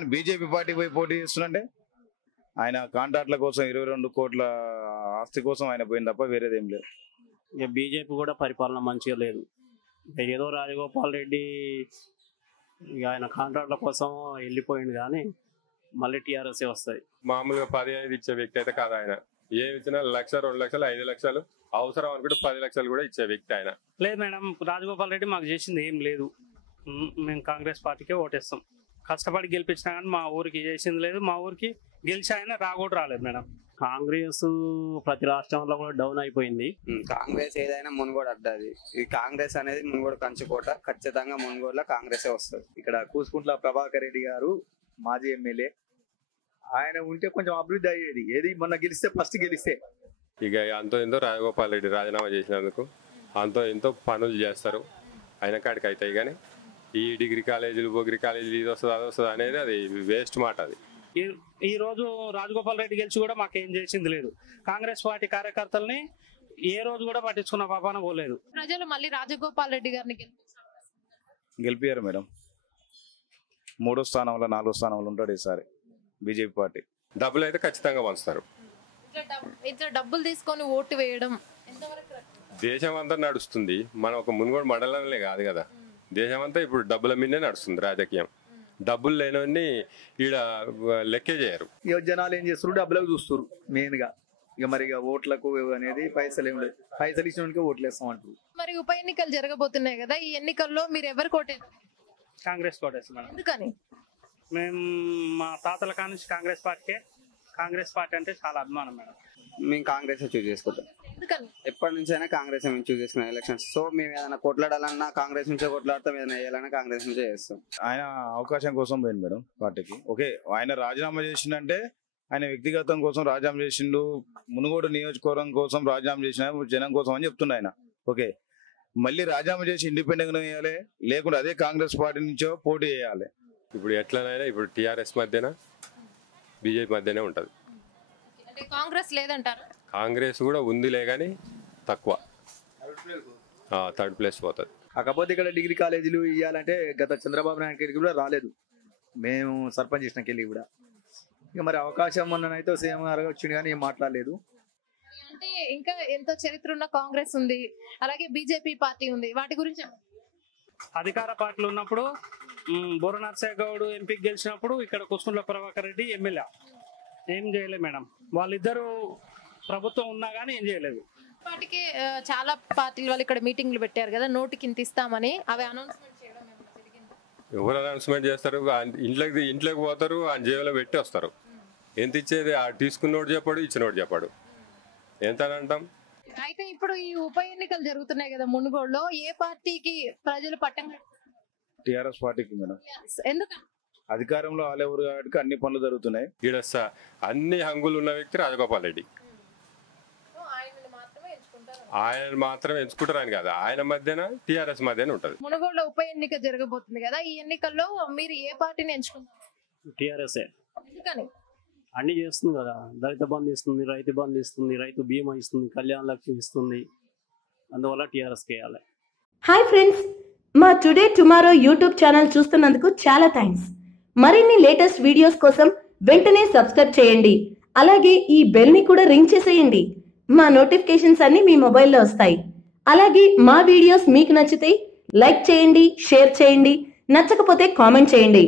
ఆయన BJP party పోయి పోటీ చేస్తున్నంటే ఆయన కాంట్రాక్ట్ల కోసం 22 కోట్ల ఆస్తి కోసం ఆయన పోయింది తప్ప వేరేదేం లేదు. ఇక బీజేపీ కూడా పరిపాలన మంచిగా లేదు. ఏదో రాజగోపాల్ రెడ్డి ఇక ఆయన కాంట్రాక్ట్ల కోసం వెళ్ళిపోయింది కానీ మళ్ళీ టీఆర్ఎస్ వస్తాయి. మామూలుగా 15 ఇచ్చే వ్యక్తి అయితే కాదు ఆయన. ఏమి ఇచ్చినా 1,00,000, 2,00,000, 5,00,000 అవసరం అనుకుంటే 10 లక్షలు కూడా ఇచ్చే వ్యక్తి ఆయన. లేదు మేడం, రాజగోపాల్ రెడ్డి మాకు చేసింది ఏం లేదు. మేము కాంగ్రెస్ పార్టీకే ఓటేస్తాం. కష్టపడి గెలిపించినా కానీ మా ఊరికి చేసింది లేదు. మా ఊరికి గెలిచి ఆయన కూడా రాలేదు మేడం. కాంగ్రెస్ ప్రతి రాష్ట్రంలో కూడా డౌన్ అయిపోయింది. కాంగ్రెస్ ఏదైనా మునుగోడు అడ్డది. ఈ కాంగ్రెస్ అనేది మునుగోడు కంచుకోట. ఖచ్చితంగా మునుగోడులో కాంగ్రెస్ వస్తుంది. ఇక్కడ కూసుకుంట్ల ప్రభాకర్ రెడ్డి గారు మాజీ ఎమ్మెల్యే, ఆయన ఉంటే కొంచెం అభివృద్ధి అయ్యేది. ఏది మొన్న గెలిస్తే ఫస్ట్ గెలిస్తే ఇక అంతో ఎంతో రాజగోపాల్ రెడ్డి రాజీనామా చేసినందుకు అంతో ఎంతో పనులు చేస్తారు ఆయన కాడికి అవుతాయి. కానీ ఈ డిగ్రీ కాలేజీలు బొగ్రీ కాలేజీలు ఇది వస్తుంది అది వస్తుంది అనేది అది వేస్ట్ మాట. అది ఈ రోజు రాజగోపాల్ రెడ్డి గెలిచి కూడా మాకేం చేసింది లేదు. కాంగ్రెస్ పార్టీ కార్యకర్తల్ని ఏ రోజు కూడా పట్టించుకున్న పాపాన పోలేదు. ప్రజలు మళ్ళీ రాజగోపాల్ రెడ్డి గారిని గెలిపారు మేడం. 3వ స్థానంలో 4వ స్థానంలో ఉంటాడు ఈసారి బీజేపీ పార్టీ. డబ్బులు అయితే ఖచ్చితంగా పంచుతారు. ఇట్లా డబ్బులు తీసుకొని ఓటు వేయడం దేశం అంతా నడుస్తుంది. మనం ఒక మునుగోడు మండలంలో కాదు కదా, దేశం అంతా ఇప్పుడు డబ్బుల మీదే నడుస్తుంది రాజకీయం. డబ్బులు లేనివన్నీ ఈడ లెక్కే చేయరు. ఇక జనాలు ఏం చేస్తారు, డబ్బులకు చూస్తారు మెయిన్ గా. ఇక మరి ఓట్లకు అనేది పైసలు ఏం లేదు. పైసలు ఇచ్చినోడికే ఓట్లు వేస్తాం అంటారు. మరి ఉప ఎన్నికలు జరగబోతున్నాయి కదా, ఈ ఎన్నికల్లో మీరు ఎవరు కోటేస్తారు? కాంగ్రెస్ కోటేస్తాం. ఎందుకని? మేము మా తాతల కాడ నుంచి కాంగ్రెస్ పార్టీ అంటే చాలా అభిమానం మేడం. మేము కాంగ్రెస్ చూస్ చేసుకుంటాం. ఎప్పటి నుంచి అయినా కాంగ్రెస్ మేము చూస్ చేసుకున్నాం ఎలక్షన్స్. సో మేము ఏదైనా కొట్లాడాలన్నా కాంగ్రెస్ నుంచే కొట్లాడతాం, ఏదైనా వేయాలన్నా కాంగ్రెస్ నుంచే చేస్తాం. ఆయన అవకాశం కోసం పోయింది మేడం పార్టీకి. ఓకే, ఆయన రాజీనామా చేసిందంటే ఆయన వ్యక్తిగతం కోసం రాజీనామా చేసిండు, మునుగోడు నియోజకవర్గం కోసం రాజీనామా చేసిన జనం కోసం అని చెప్తుండే ఆయన. ఓకే, మళ్ళీ రాజీనామా చేసి ఇండిపెండెంట్ గా వేయాలి, లేకుంటే అదే కాంగ్రెస్ పార్టీ నుంచో పోటీ చేయాలి. ఇప్పుడు ఎట్లనైనా ఇప్పుడు టీఆర్ఎస్ మధ్యన బీజేపీ మధ్యనే ఉంటుంది. కాంగ్రెస్ లేదంటారు? కాంగ్రెస్ కూడా ఉందిలే కానీ తక్కువ, థర్డ్ ప్లేస్ పోతుంది. కాకపోతే ఇక్కడ డిగ్రీ కాలేజీలు ఇవ్వాలంటే గత చంద్రబాబు నాయుడు కూడా రాలేదు. మేము సర్పంచ్ చేసినాకి వెళ్ళి కూడా ఇక మరి అవకాశం మొన్ననైతే సీఎం గారు వచ్చింది కానీ ఏం మాట్లాడలేదు. అంటే ఇంకా ఎంతో చరిత్ర ఉన్న కాంగ్రెస్ ఉంది, అలాగే బీజేపీ పార్టీ ఉంది, వాటి గురించి అధికార పార్టీలు ఉన్నప్పుడు బోర నర్సయ్య గౌడ్ ఎంపీకి గెలిచినప్పుడు ఇక్కడ కూసుకుంట్ల ప్రభాకర్ రెడ్డి ఎమ్మెల్యే ఏం చేయలేదు మేడం. వాళ్ళిద్దరు ప్రభుత్వం ఉన్నా కానీ ఏం చేయలేదు. వాటికి చాలా పార్టీల వాళ్ళు ఇక్కడ మీటింగ్లు పెట్టారు కదా, నోటికి ఇంత ఇస్తామని, అవి అనౌన్స్మెంట్ చేయడం ఎవరు అనౌన్స్మెంట్ చేస్తారు? ఇంట్లోకి పోతారు, ఆ జేబులో పెట్టి వస్తారు. ఎంత ఇచ్చేది తీసుకున్నోడు చెప్పాడు, ఇచ్చినోడు చెప్పాడు. ఎంత అని అంటాం. అయితే ఇప్పుడు ఈ ఉప ఎన్నికలు జరుగుతున్నాయి కదా మునుగోడులో, ఏ పార్టీకి ప్రజలు పట్టం? టిఆర్ఎస్ పార్టీకి మేడం. ఎందుకని? అధికారంలో ఆలేవురు కాబట్టి అన్ని పనులు జరుగుతున్నాయి. ఈడ అన్ని హంగులు ఉన్న వ్యక్తి రాజగోపాల్ రెడ్డి. ఆయన మాత్రం ఎంచుకుంటారని కదా, ఆయన మధ్యన టిఆర్ఎస్ మధ్యన ఉంటది. మునుగోడులో ఉప ఎన్నిక జరగబోతుంది కదా, ఈ ఎన్నికల్లో మీరు ఏ పార్టీని ఎంచుకుంటారు? టిఆర్ఎస్. ఎందుకని? అన్ని చేస్తుంది కదా, దళిత బంధు ఇస్తుంది, రైతు బంధు ఇస్తుంది, రైతు బీమా ఇస్తుంది, కళ్యాణ లక్ష్మి ఇస్తుంది. అందువల్ల టిఆర్ఎస్ చేయాలి. హాయ్ ఫ్రెండ్స్, మా టుడే టుమారో యూట్యూబ్ ఛానల్ చూస్తున్నందుకు చాలా థ్యాంక్స్. మరిన్ని లేటెస్ట్ వీడియోస్ కోసం వెంటనే సబ్స్క్రైబ్ చేయండి. అలాగే ఈ బెల్ ని కూడా రింగ్ చేసేయండి. మా నోటిఫికేషన్స్ అన్ని మీ మొబైల్లో వస్తాయి. అలాగే మా వీడియోస్ మీకు నచ్చితే లైక్ చేయండి, షేర్ చేయండి, నచ్చకపోతే కామెంట్ చేయండి.